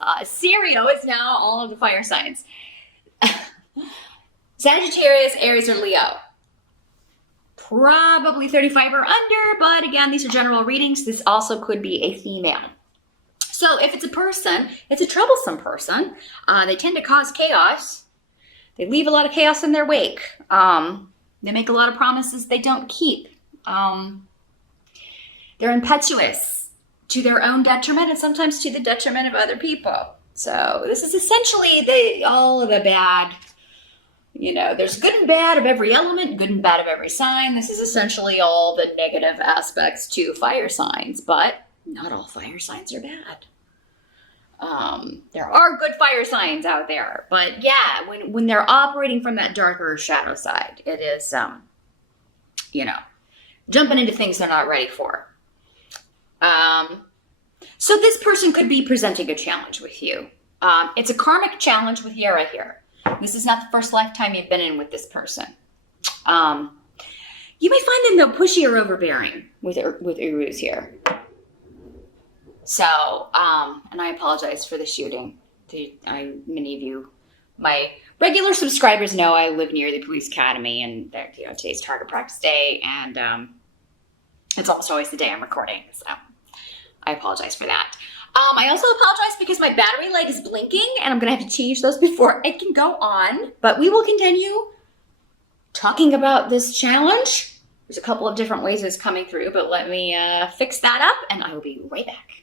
Sirio is now all of the fire signs. Sagittarius, Aries, or Leo. Probably 35 or under, but again, these are general readings. This also could be a female. So if it's a person, it's a troublesome person. They tend to cause chaos. They leave a lot of chaos in their wake. They make a lot of promises they don't keep. They're impetuous to their own detriment and sometimes to the detriment of other people. So this is essentially all of the bad. You know, there's good and bad of every element, good and bad of every sign. This is essentially all the negative aspects to fire signs, but not all fire signs are bad. There are good fire signs out there, but yeah, when they're operating from that darker shadow side, it is, jumping into things they're not ready for. So this person could be presenting a challenge with you. It's a karmic challenge with Yara here. This is not the first lifetime you've been in with this person. You may find them, though, pushy or overbearing with Urus here. So, and I apologize for the shooting. Many of you, my regular subscribers know I live near the police academy, and today's target practice day, and it's almost always the day I'm recording, so I apologize for that. I also apologize because my battery light is blinking and I'm going to have to change those before it can go on. But we will continue talking about this challenge. There's a couple of different ways it's coming through, but let me fix that up and I will be right back.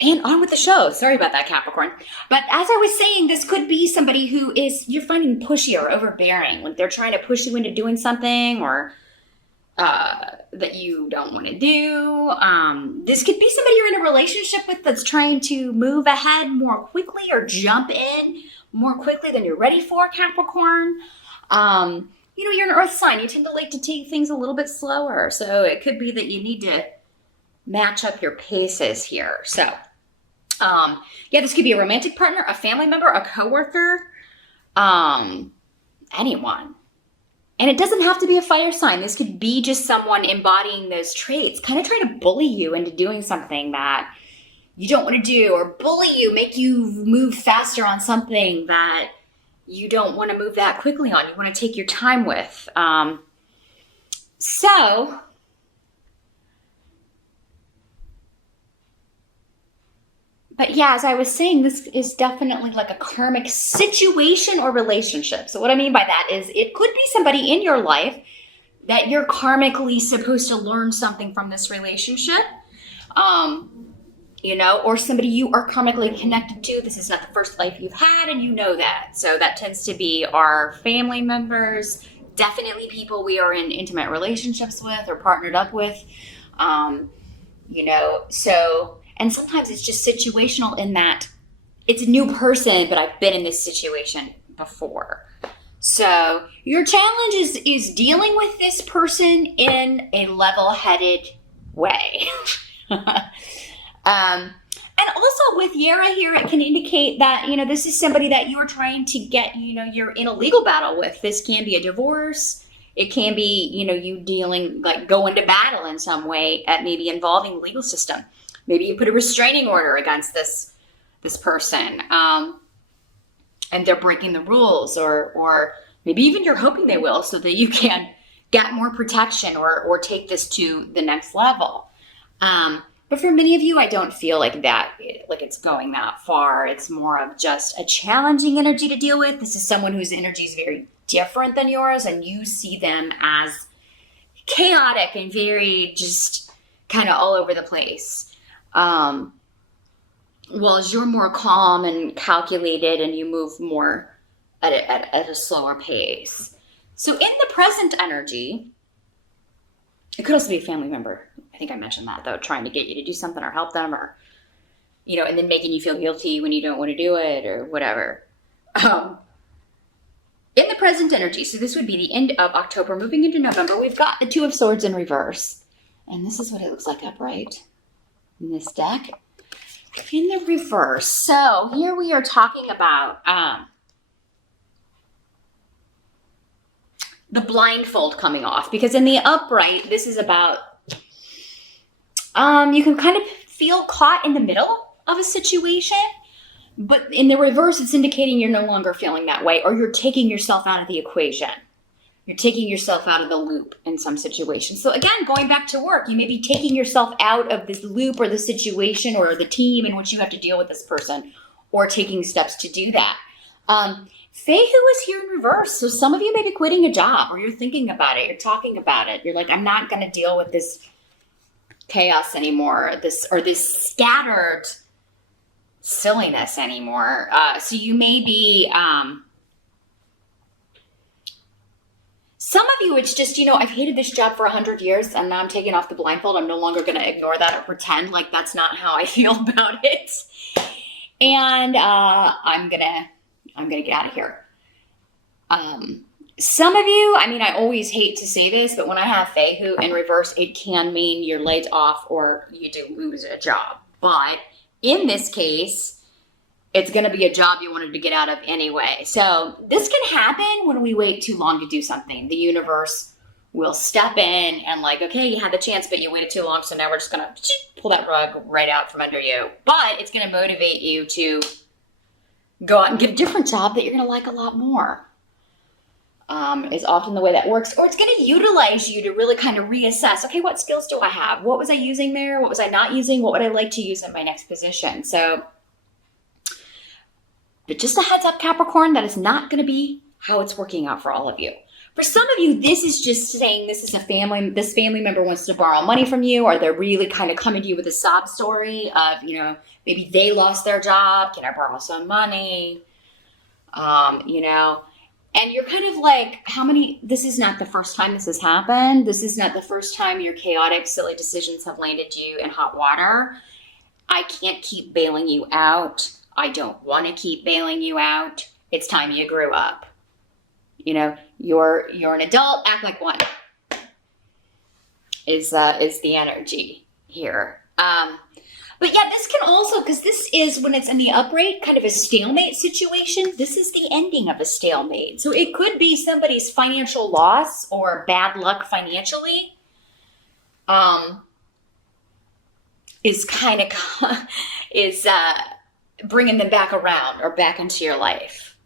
And on with the show. Sorry about that, Capricorn. But as I was saying, this could be somebody who you're finding pushy or overbearing. Like they're trying to push you into doing something or that you don't want to do. This could be somebody you're in a relationship with that's trying to move ahead more quickly or jump in more quickly than you're ready for, Capricorn. You're an earth sign. You tend to like to take things a little bit slower. So it could be that you need to match up your paces here. So, this could be a romantic partner, a family member, a coworker, anyone. And it doesn't have to be a fire sign. This could be just someone embodying those traits, kind of trying to bully you into doing something that you don't want to do, or bully you, make you move faster on something that you don't want to move that quickly on. You want to take your time with. But yeah, as I was saying, this is definitely like a karmic situation or relationship. So what I mean by that is it could be somebody in your life that you're karmically supposed to learn something from this relationship. Or somebody you are karmically connected to. This is not the first life you've had, and you know that. So that tends to be our family members, definitely people we are in intimate relationships with or partnered up with. And sometimes it's just situational in that it's a new person, but I've been in this situation before. So your challenge is dealing with this person in a level-headed way. And also with Yara here, it can indicate that, this is somebody that you're trying to get, you're in a legal battle with. This can be a divorce. It can be, you dealing, like going to battle in some way at maybe involving the legal system. Maybe you put a restraining order against this person, and they're breaking the rules, or maybe even you're hoping they will so that you can get more protection or take this to the next level. But for many of you, I don't feel like that, like it's going that far. It's more of just a challenging energy to deal with. This is someone whose energy is very different than yours, and you see them as chaotic and very just kind of all over the place. Whereas you're more calm and calculated and you move more at a slower pace. So in the present energy, it could also be a family member. I think I mentioned that though, trying to get you to do something or help them or, and then making you feel guilty when you don't want to do it or whatever. In the present energy, so this would be the end of October, moving into November, we've got the Two of Swords in reverse. And this is what it looks like upright in this deck. In the reverse. So here we are talking about the blindfold coming off, because in the upright, this is about, you can kind of feel caught in the middle of a situation. But in the reverse, it's indicating you're no longer feeling that way, or you're taking yourself out of the equation. You're taking yourself out of the loop in some situations. So again, going back to work, you may be taking yourself out of this loop or the situation or the team in which you have to deal with this person, or taking steps to do that. Feihu is here in reverse. So some of you may be quitting a job, or you're thinking about it. You're talking about it. You're like, I'm not going to deal with this chaos anymore, this scattered silliness anymore. So you may be, some of you, it's just, I've hated this job for 100 years and now I'm taking off the blindfold. I'm no longer going to ignore that or pretend like that's not how I feel about it. And I'm gonna get out of here. Some of you, I always hate to say this, but when I have Feihu in reverse, it can mean you're laid off or you do lose a job. But in this case, it's going to be a job you wanted to get out of anyway. So this can happen when we wait too long to do something. The universe will step in and like, okay, you had the chance, but you waited too long. So now we're just going to pull that rug right out from under you. But it's going to motivate you to go out and get a different job that you're going to like a lot more. Is often the way that works. Or it's going to utilize you to really kind of reassess, okay, what skills do I have? What was I using there? What was I not using? What would I like to use in my next position? So, but just a heads up, Capricorn, that is not going to be how it's working out for all of you. For some of you, this is just saying this family member wants to borrow money from you, or they're really kind of coming to you with a sob story of, maybe they lost their job. Can I borrow some money? And you're kind of like, this is not the first time this has happened. This is not the first time your chaotic, silly decisions have landed you in hot water. I can't keep bailing you out. I don't want to keep bailing you out. It's time you grew up. You're an adult, act like one. Is the energy here. But yeah, this can also, because this is, when it's in the upright, kind of a stalemate situation. This is the ending of a stalemate. So it could be somebody's financial loss or bad luck financially is bringing them back around or back into your life.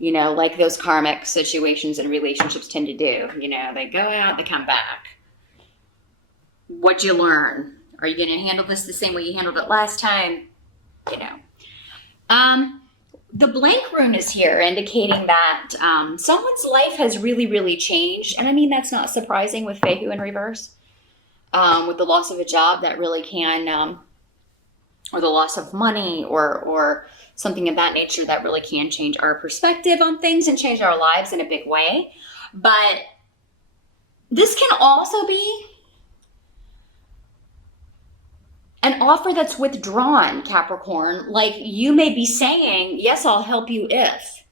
Like those karmic situations and relationships tend to do. They go out, they come back. What'd you learn? Are you going to handle this the same way you handled it last time? The blank rune is here, indicating that someone's life has really, really changed. And that's not surprising with Feihu in reverse. With the loss of a job, that really can, or the loss of money or something of that nature, that really can change our perspective on things and change our lives in a big way. But this can also be an offer that's withdrawn, Capricorn. Like you may be saying, yes, I'll help you if,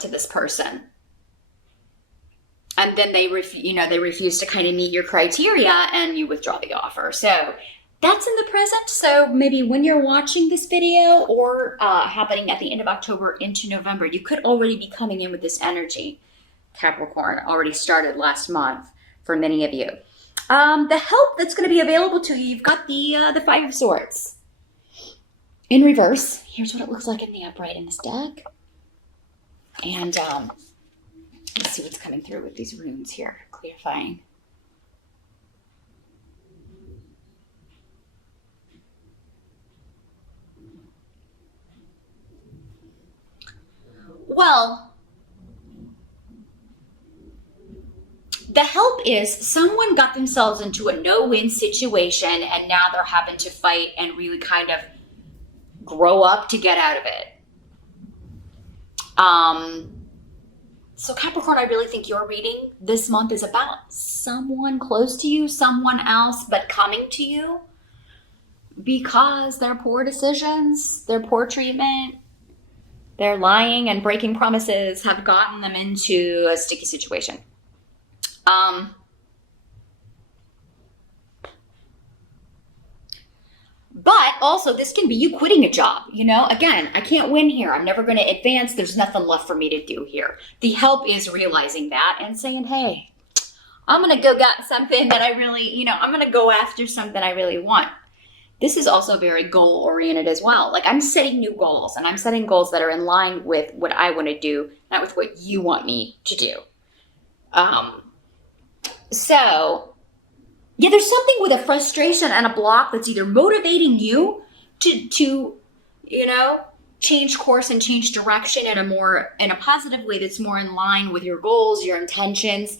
to this person. And then they refuse to kind of meet your criteria and you withdraw the offer. So that's in the present. So maybe when you're watching this video or happening at the end of October into November, you could already be coming in with this energy. Capricorn already started last month for many of you. The help that's going to be available to you, you've got the Five of Swords in reverse. Here's what it looks like in the upright in this deck. And let's see what's coming through with these runes here, clarifying. Well, the help is someone got themselves into a no-win situation and now they're having to fight and really kind of grow up to get out of it. So Capricorn, I really think your reading this month is about someone close to you, someone else, but coming to you because their poor decisions, their poor treatment, their lying and breaking promises have gotten them into a sticky situation. But also this can be you quitting a job, again, I can't win here. I'm never going to advance. There's nothing left for me to do here. The help is realizing that and saying, hey, I'm going to go get something that I really, I'm going to go after something I really want. This is also very goal oriented as well. Like I'm setting new goals, and I'm setting goals that are in line with what I want to do, not with what you want me to do. So yeah, there's something with a frustration and a block that's either motivating you to change course and change direction in a positive way that's more in line with your goals, your intentions.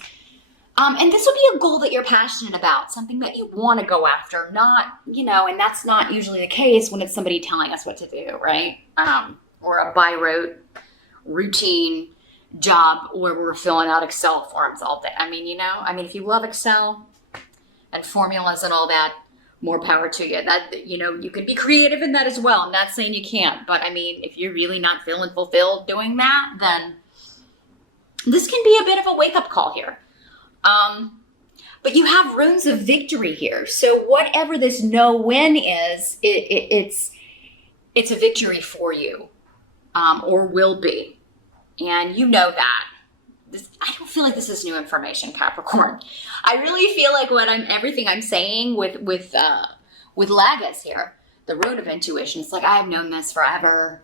And this will be a goal that you're passionate about, something that you want to go after, not, and that's not usually the case when it's somebody telling us what to do, right? Or a by rote routine job where we're filling out Excel forms all day. If you love Excel and formulas and all that, more power to you. That, you can be creative in that as well. I'm not saying you can't, but if you're really not feeling fulfilled doing that, then this can be a bit of a wake-up call here. But you have runes of victory here. So whatever this no-win is, it's a victory for you, or will be. And you know that. I don't feel like this is new information, Capricorn. I really feel like everything I'm saying with Lagos here, the root of intuition, it's like I've known this forever.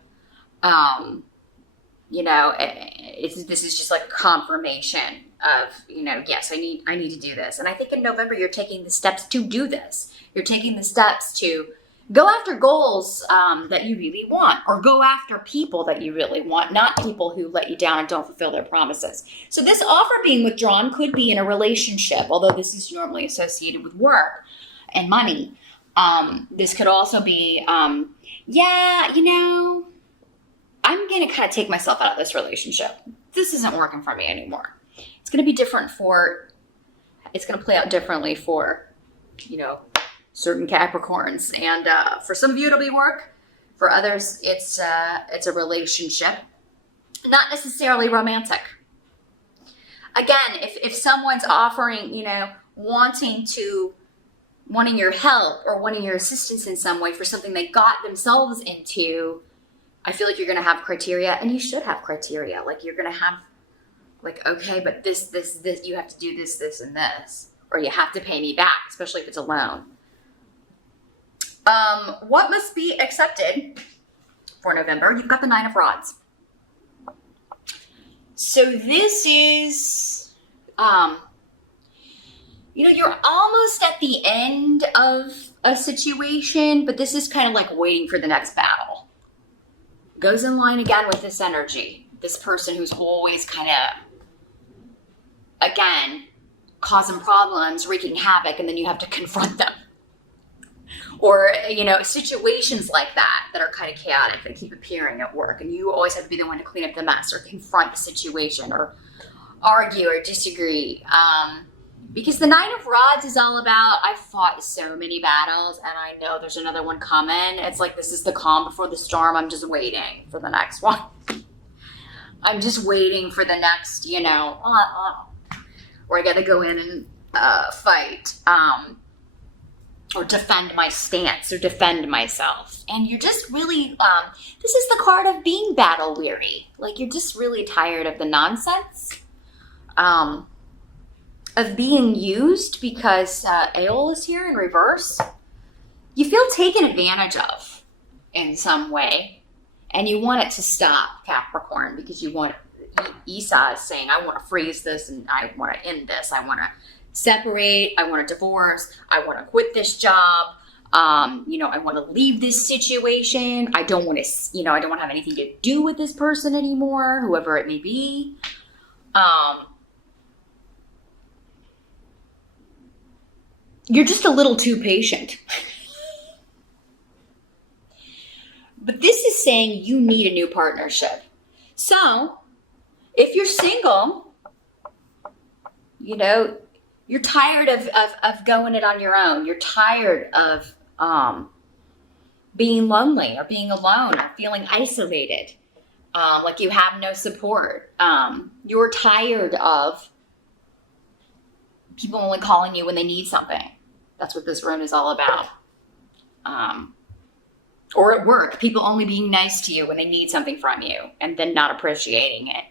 This is just like confirmation of, yes, I need to do this. And I think in November you're taking the steps to do this. You're taking the steps to go after goals that you really want, or go after people that you really want, not people who let you down and don't fulfill their promises. So this offer being withdrawn could be in a relationship, although this is normally associated with work and money. This could also be, I'm going to kind of take myself out of this relationship. This isn't working for me anymore. It's going to be different it's going to play out differently for, certain Capricorns. And for some of you, it'll be work. For others, it's a relationship, not necessarily romantic. Again, if someone's offering, wanting your help or wanting your assistance in some way for something they got themselves into, I feel like you're going to have criteria, and you should have criteria. Like you're going to have, like, okay, but this, you have to do this, and this, or you have to pay me back, especially if it's a loan. What must be accepted for November? You've got the 9 of Rods. So this is, you're almost at the end of a situation, but this is kind of like waiting for the next battle. Goes in line again with this energy. This person who's always kind of, again, causing problems, wreaking havoc, and then you have to confront them. Or, situations like that are kind of chaotic, that keep appearing at work. And you always have to be the one to clean up the mess or confront the situation or argue or disagree. Because the 9 of Rods is all about, I've fought so many battles and I know there's another one coming. It's like, this is the calm before the storm. I'm just waiting for the next one. I'm just waiting for the next, where I got to go in and fight. Or defend my stance, or defend myself. And you're just really, this is the card of being battle weary. Like you're just really tired of the nonsense, of being used because Aeol is here in reverse. You feel taken advantage of in some way, and you want it to stop, Capricorn, because you want, Isa is saying, I want to freeze this, and I want to end this, I want to separate, I want a divorce, I want to quit this job, I want to leave this situation, I don't want to, I don't want to have anything to do with this person anymore, whoever it may be. You're just a little too patient. But this is saying you need a new partnership. So, if you're single, you're tired of going it on your own. You're tired of being lonely or being alone or feeling isolated, like you have no support. You're tired of people only calling you when they need something. That's what this rune is all about. Or at work, people only being nice to you when they need something from you and then not appreciating it.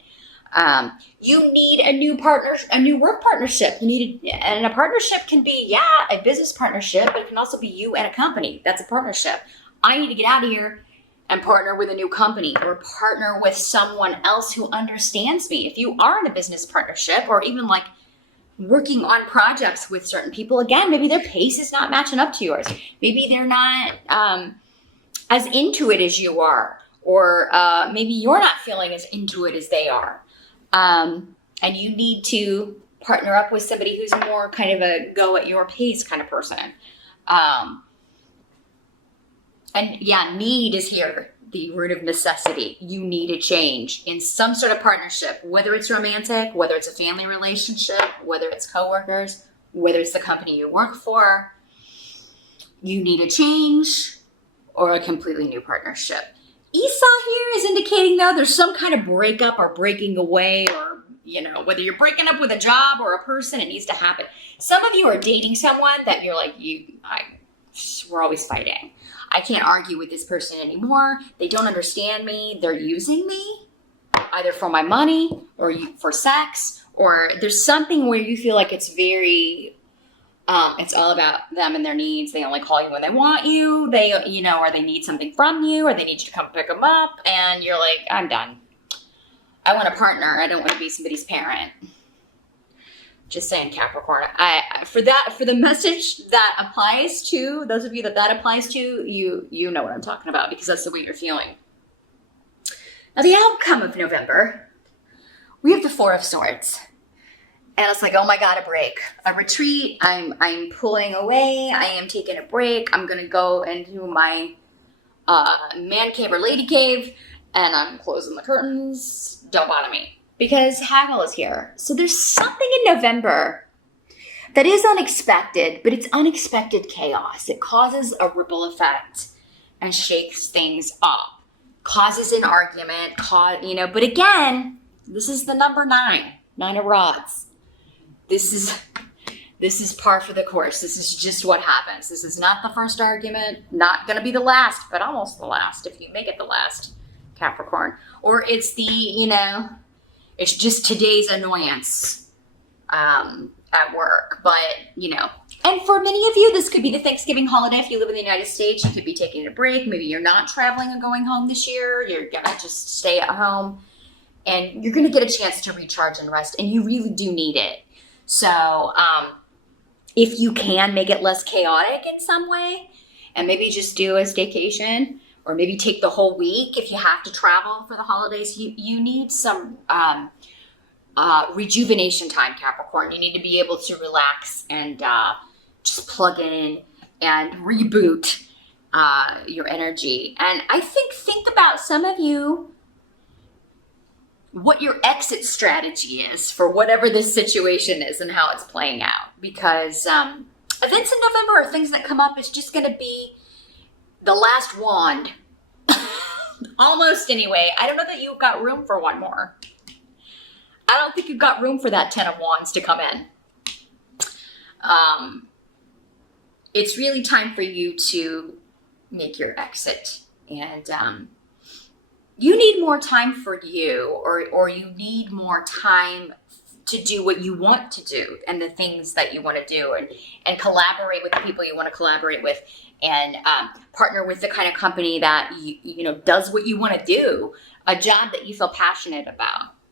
You need a new partner, a new work partnership. And a partnership can be, yeah, a business partnership, but it can also be you and a company. That's a partnership. I need to get out of here and partner with a new company or partner with someone else who understands me. If you are in a business partnership or even like working on projects with certain people, again, maybe their pace is not matching up to yours. Maybe they're not as into it as you are, or maybe you're not feeling as into it as they are. And you need to partner up with somebody who's more kind of a go at your pace kind of person. And yeah, need is here, the root of necessity. You need a change in some sort of partnership, whether it's romantic, whether it's a family relationship, whether it's coworkers, whether it's the company you work for. You need a change or a completely new partnership. Esau here is indicating, though, there's some kind of breakup or breaking away, or, you know, whether you're breaking up with a job or a person, it needs to happen. Some of you are dating someone that you're like, we're always fighting. I can't argue with this person anymore. They don't understand me. They're using me either for my money or for sex, or there's something where you feel like it's very, it's all about them and their needs. They only call you when they want you. They, you know, or they need something from you, or they need you to come pick them up. And you're like, I'm done. I want a partner. I don't want to be somebody's parent. Just saying, Capricorn. For the message that applies to those of you that applies to, you know what I'm talking about, because that's the way you're feeling. Now, the outcome of November, we have the Four of Swords, and it's like, oh my God, a break, a retreat. I'm pulling away. I am taking a break. I'm gonna go into my man cave or lady cave, and I'm closing the curtains. Don't bother me. Because haggle is here. So there's something in November that is unexpected, but it's unexpected chaos. It causes a ripple effect and shakes things up. Causes an argument, but again, this is the number 9 of rods. This is par for the course. This is just what happens. This is not the first argument, not going to be the last, but almost the last if you make it the last, Capricorn. Or it's the, it's just today's annoyance at work. But, and for many of you, this could be the Thanksgiving holiday. If you live in the United States, you could be taking a break. Maybe you're not traveling and going home this year. You're going to just stay at home. And you're going to get a chance to recharge and rest. And you really do need it. So if you can make it less chaotic in some way, and maybe just do a staycation, or maybe take the whole week if you have to travel for the holidays. You need some rejuvenation time, Capricorn. You need to be able to relax and just plug in and reboot your energy. And I think about some of you, what your exit strategy is for whatever this situation is and how it's playing out. Because events in November are things that come up. It's just going to be the last wand. Almost, anyway. I don't know that you've got room for one more. I don't think you've got room for that 10 of wands to come in. It's really time for you to make your exit. And you need more time for you, or you need more time to do what you want to do and the things that you want to do, and collaborate with the people you want to collaborate with, and partner with the kind of company that you does what you want to do, a job that you feel passionate about.